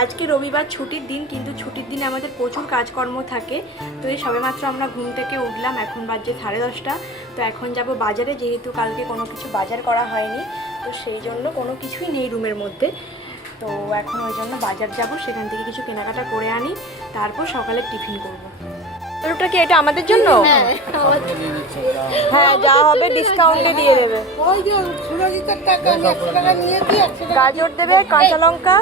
আজকে রবিবার ছুটির দিন, কিন্তু ছুটির দিনে আমাদের প্রচুর কাজকর্ম থাকে। তো এই সবেমাত্র আমরা ঘুম থেকে উঠলাম, এখন বাজে 10:30। তো এখন যাব বাজারে, যেহেতু কালকে কোনো কিছু বাজার করা হয়নি, তো সেই জন্য কোনো কিছুই নেই রুমের মধ্যে। তো এখন ওই জন্য বাজার যাব, সেখান থেকে কিছু কেনাকাটা করে আনি, তারপর সকালে টিফিন করব। ওটা কি এটা আমাদের জন্য? হ্যাঁ, যা হবে ডিসকাউন্টে দিয়ে দেবে। গাজর দেবে, কাঁচা লঙ্কা।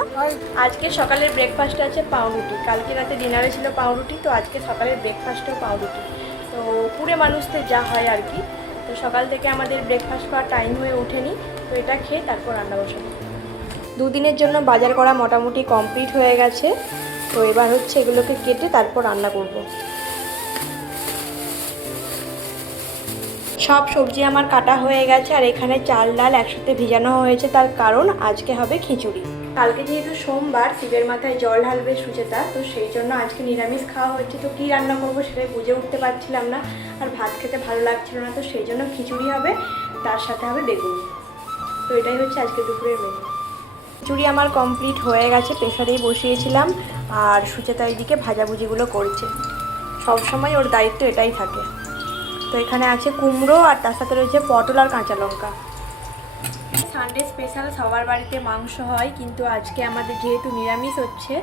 আজকে সকালের ব্রেকফাস্টে আছে পাউরুটি, কালকে রাতে ডিনারে ছিল পাউরুটি, তো আজকে সকালের ব্রেকফাস্টেও পাউরুটি। তো পুরে মানুষদের যা হয় আর কি। তো সকাল থেকে আমাদের ব্রেকফাস্ট করার টাইম হয়ে ওঠেনি, তো এটা খেয়ে তারপর রান্না বসাবো। দুদিনের জন্য বাজার করা মোটামুটি কমপ্লিট হয়ে গেছে। তো এবার হচ্ছে এগুলোকে কেটে তারপর রান্না করব। সব সবজি আমার কাটা হয়ে গেছে, আর এখানে চাল ডাল একসাথে ভিজানো হয়েছে, তার কারণ আজকে হবে খিচুড়ি। কালকে যেহেতু সোমবার, শিবের মাথায় জল ঢালবে সুচেতা, তো সেই জন্য আজকে নিরামিষ খাওয়া হচ্ছে। তো কী রান্না করবো সেটাই বুঝে উঠতে পারছিলাম না, আর ভাত খেতে ভালো লাগছিল না, তো সেই জন্য খিচুড়ি হবে, তার সাথে হবে বেগুন। তো এটাই হচ্ছে আজকে দুপুরের মেনু। খিচুড়ি আমার কমপ্লিট হয়ে গেছে, প্রেসারেই বসিয়েছিলাম, আর সুচেতা এইদিকে ভাজাভুজিগুলো করছে। সবসময় ওর দায়িত্ব এটাই থাকে। তো এখানে আছে কুমড়ো, আর তার সাথে রয়েছে পটল আর কাঁচা লঙ্কা। সানডে স্পেশাল, সবার বাড়িতে মাংস হয়, কিন্তু আজকে আমাদের যেহেতু নিরামিষ হচ্ছে,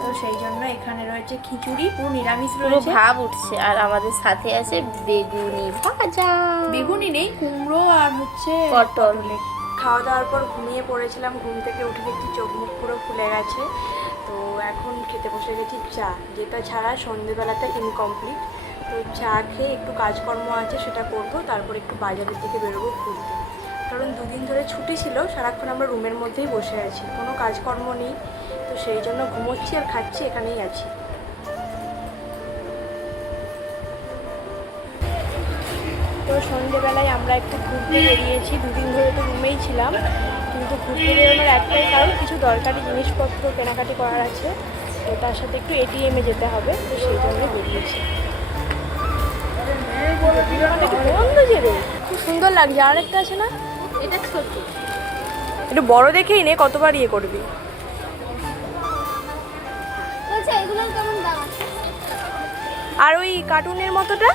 তো সেই জন্য এখানে রয়েছে খিচুড়ি, পুরো নিরামিষ রয়েছে। ভাব উঠছে, আর আমাদের সাথে আছে বেগুনি ভাজা। বেগুনি নেই, কুমড়ো আর হচ্ছে পটল। খাওয়া দাওয়ার পর ঘুমিয়ে পড়েছিলাম, ঘুম থেকে উঠে দেখছি চোখ মুখ পুরো ফুলে গেছে। তো এখন খেতে বসে গেছি চা, যেটা ছাড়া সন্ধেবেলাটা ইনকমপ্লিট। তো চা খেয়ে একটু কাজকর্ম আছে সেটা করব, তারপর একটু বাজারের দিকে বেরোবো ঘুরতে। কারণ দুদিন ধরে ছুটি ছিল, সারাক্ষণ আমরা রুমের মধ্যেই বসে আছি, কোনো কাজকর্ম নেই। তো সেই জন্য ঘুমোচ্ছি আর খাচ্ছি, এখানেই আছি। তো সন্ধেবেলায় আমরা একটু ঘুরতে বেরিয়েছি, দুদিন ধরে তো রুমেই ছিলাম, কিন্তু ঘুরতে বেরোনোর একটাই কারণ, কিছু দরকারি জিনিসপত্র কেনাকাটি করার আছে, তো তার সাথে একটু এটিএমে যেতে হবে, তো সেই জন্য বেরিয়েছি। বন্ধ যে রে, খুব সুন্দর লাগছে। আর একটা আছে না, এটা ছোট, একটু বড় দেখেই নে, কতবার ইয়ে করবি। এগুলোর কেমন দাম আছে? আর ওই কার্টুনের মতোটা,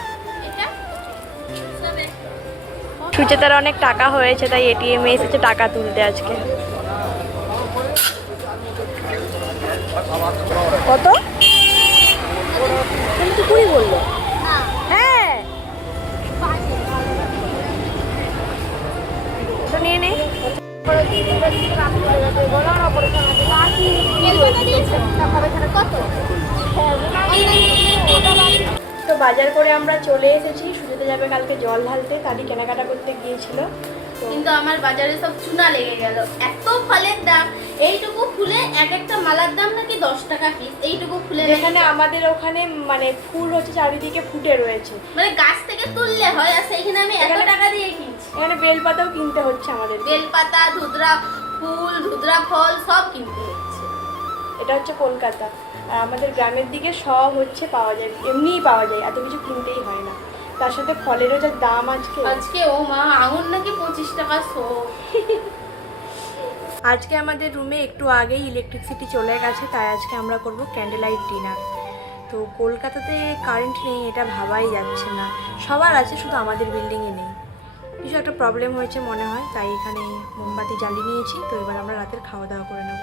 সুচেতার অনেক টাকা হয়েছে, তাই এটিএমে এসেছে টাকা তুলতে আজকে। কত? কিন্তু কুড়ি বললো। হ্যাঁ, তো নিয়ে নে। তো বাজার করে আমরা চলে এসেছি, সুচেতা যাবে কালকে জল ঢালতে, তারই কেনাকাটা করতে গিয়েছিল। কিন্তু আমার বাজারে সব চুনা লেগে গেল, এত ফলের দাম। এইটুকু ফুলে এক একটা মালার দাম নাকি 10 টাকা পিস। এইটুকু ফুলে, এখানে আমাদের ওখানে মানে ফুল হচ্ছে চারিদিকে ফুটে রয়েছে, মানে গাছ থেকে তুললে হয়, আর সেইখানে আমি এত টাকা দিয়ে কিনছি। এখানে বেলপাতাও কিনতে হচ্ছে আমাদের। বেলপাতা, ধুতরা ফুল, ধুতরা ফল সব কিনতে হচ্ছে। এটা হচ্ছে কলকাতা, আর আমাদের গ্রামের দিকে সব হচ্ছে পাওয়া যায়, এমনিই পাওয়া যায়, এত কিছু কিনতেই হয় না। তার সাথে ফলেরও যা দাম আজকে ও মা, আঙুর নাকি 25 টাকা শো। আজকে আমাদের রুমে একটু আগেই ইলেকট্রিসিটি চলে গেছে, তাই আজকে আমরা করব ক্যান্ডেল লাইট ডিনার। তো কলকাতাতে কারেন্ট নেই, এটা ভাবাই যাচ্ছে না। সবার আছে, শুধু আমাদের বিল্ডিংয়ে নেই। কিছু একটা প্রবলেম হয়েছে মনে হয়, তাই এখানে মোমবাতি জ্বালিয়ে নিয়েছি। তো এবার আমরা রাতের খাওয়া দাওয়া করে নেব।